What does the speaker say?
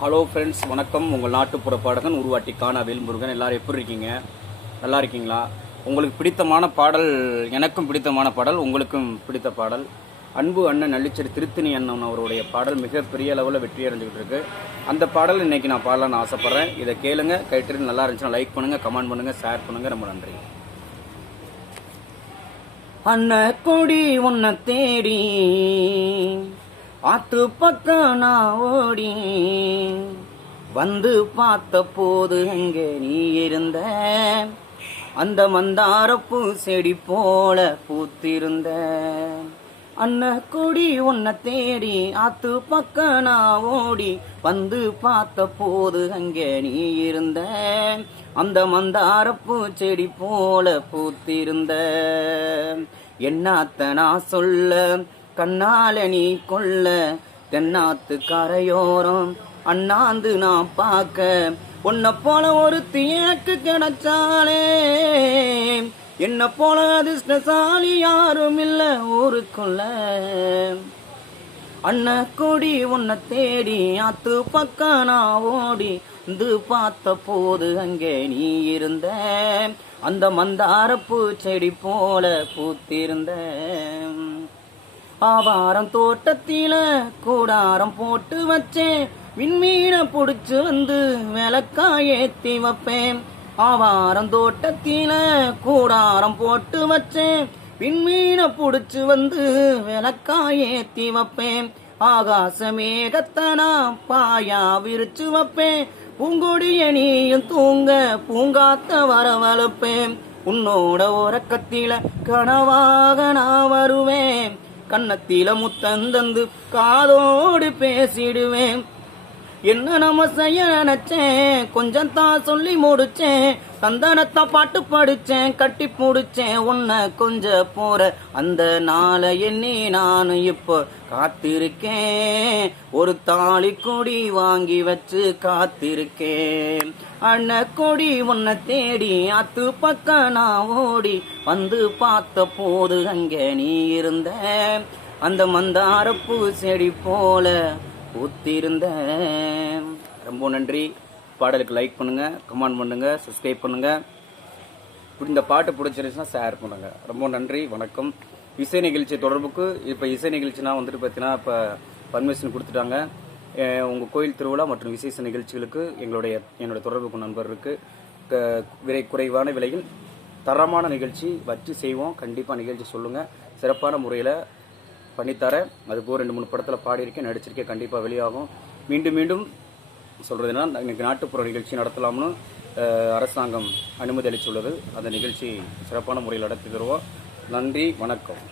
Hello friends, வணக்கம். உங்கள் நாட்டுப்புற பாடகன் உருவாட்டி காணா வேல்முருகன். எல்லாரும் எப்படி இருக்கீங்க? நல்லா இருக்கீங்களா? உங்களுக்கு பிடித்தமான பாடல், எனக்கும் பிடித்தமான பாடல், உங்களுக்கும் பிடித்த பாடல், அன்பு அண்ணன் நள்ளிச்சேரி திருத்தணி அண்ணன் அவருடைய பாடல் மிகப்பெரிய அளவில் வெற்றி அடைஞ்சிக்கிட்டு இருக்கு. அந்த பாடல் இன்னைக்கு நான் பாடலான்னு ஆசைப்பட்றேன். இதை கேளுங்க, கேட்டு நல்லா இருந்துச்சுன்னா லைக் பண்ணுங்க, கமெண்ட் பண்ணுங்க, ஷேர் பண்ணுங்க. ரொம்ப நன்றி. அண்ண கொடி உன்னை தேடி ஆத்து பக்கம் நான் ஓடி வந்து பார்த்த போது அங்கே நீ இருந்த, அந்த மந்தாரப்பூ செடி போல பூத்திருந்த. அண்ண கொடி உன்னை தேடி ஆத்து பக்கம் நான் ஓடி வந்து பார்த்த போது அங்கே நீ இருந்த, அந்த மந்தாரப்பூ செடி போல பூத்திருந்த. என்னாத்த நான் சொல்ல கண்ணால நீ கொள்ள, தென்னாத்து கரையோரம் அண்ணாந்து நான் பார்க்க, உன்னை போல ஒரு எனக்கு கிடைச்சாலே, என்ன போல அதிர்ஷ்டசாலி யாரும் இல்ல ஊருக்குள்ள. அண்ண கொடி உன்னை தேடி ஆத்து பக்கம் நான் ஓடி வந்து பார்த்த போது அங்கே நீ இருந்த, அந்த மந்தாரப்பூ செடி போல பூத்திருந்த. ஆவாரம் தோட்டத்தில கூடாரம் போட்டு வச்சேன், விண்மீன புடிச்சு வந்து விளக்காய் ஏத்தி வைப்பேன். ஆவாரம் தோட்டத்தில கூடாரம் போட்டு வச்சேன், விண்மீன புடிச்சு வந்து விளக்காய் ஏத்தி வைப்பேன். ஆகாச மேகத்தனா பாயா விரிச்சு வைப்பேன், பூங்கொடிய நீயும் தூங்க பூங்காத்த வரவழைப்பேன். உன்னோட உறக்கத்தில கனவாக நான் வருவேன், கண்ணத்தில முத்தந்தந்து காதோடு பேசிடுவேன். என்ன நம்ம செய்ய நினைச்சேன், கொஞ்சம் தான் சொல்லி முடிச்சேன், சந்தனத்தை பாட்டு படிச்சேன், கட்டி முடிச்சேன். உன்னை கொஞ்ச போற அந்த நாளை எண்ணி நானும் இப்போ காத்திருக்கேன், ஒரு தாலி கொடி வாங்கி வச்சு காத்திருக்கேன். அண்ண கொடி உன்னை தேடி ஆத்து பக்கம் நான் ஓடி வந்து பார்த்த போது அங்கே நீ இருந்த, அந்த மந்தாரப்பூ செடி போல ஊத்திருந்த. ரொம்ப நன்றி. பாடலுக்கு லைக் பண்ணுங்க, கமெண்ட் பண்ணுங்க, சப்ஸ்கிரைப் பண்ணுங்க. இந்த பாட்டு பிடிச்சிருச்சுன்னா ஷேர் பண்ணுங்க. ரொம்ப நன்றி, வணக்கம். இசை நிகழ்ச்சி தொடர்புக்கு இப்போ இசை நிகழ்ச்சினா வந்துட்டு பார்த்தீங்கன்னா இப்போ பர்மிஷன் கொடுத்துட்டாங்க. உங்கள் கோயில் திருவிழா மற்றும் விசேஷ நிகழ்ச்சிகளுக்கு என்னுடைய தொடர்புக்கு நண்பர் இருக்கு. குறைவான விலையில் தரமான நிகழ்ச்சி வச்சு செய்வோம். கண்டிப்பாக நிகழ்ச்சி சொல்லுங்கள், சிறப்பான முறையில் பண்ணித்தரேன். அதுபோல் 2-3 படத்தில் பாடியிருக்கேன், நடிச்சிருக்கேன். கண்டிப்பாக வெளியாகும். மீண்டும் மீண்டும் சொல்கிறதுனா, இன்னைக்கு நாட்டுப்புற நிகழ்ச்சி நடத்தலாம்னு அரசாங்கம் அனுமதி அளித்துள்ளது. அந்த நிகழ்ச்சி சிறப்பான முறையில் நடத்தி தருவோம். நன்றி, வணக்கம்.